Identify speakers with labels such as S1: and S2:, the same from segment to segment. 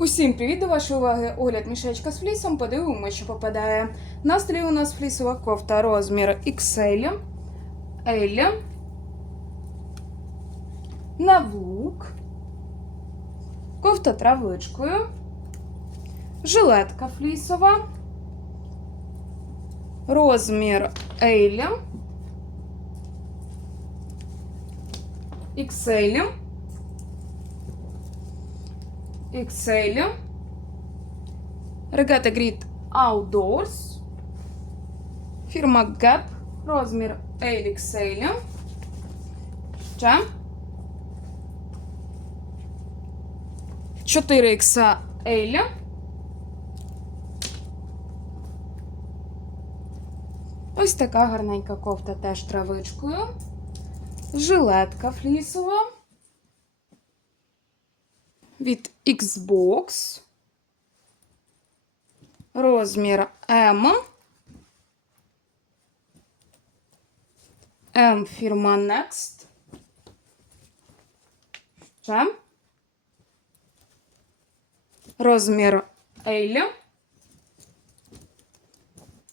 S1: Усім привіт до вашої уваги. Огляд мішечка з флісом. Подивимося, що попадає. На столі у нас флісова кофта розмір XL, L, на влук, кофта травичкою, жилетка флісова, розмір L, XL. XL. Регата Grid Outdoors. Фірма Gap. Розмір LXL. Ще. 4XL. Ось така гарненька кофта теж травичкою. Жилетка флісова від Xbox. Розмір M. M фірма Next. Ще. Розмір L.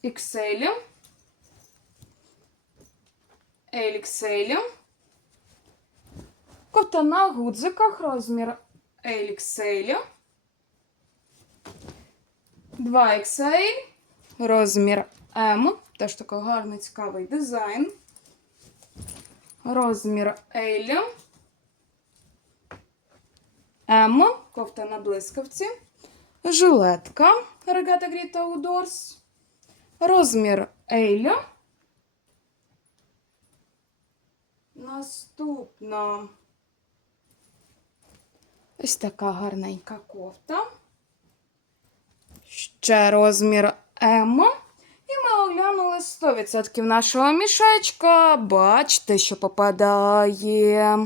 S1: XL. LXL. Кофта на гудзиках розмір LXL. 2XL. Розмір M. Теж такий гарний цікавий дизайн. Розмір L. M. Кофта на блискавці. Жилетка Regatta Grid Outdoors. Розмір L. Наступна. Ось така гарненька кофта. Ще розмір М. І ми оглянули 100% нашого мішечка. Бачите, що попадає.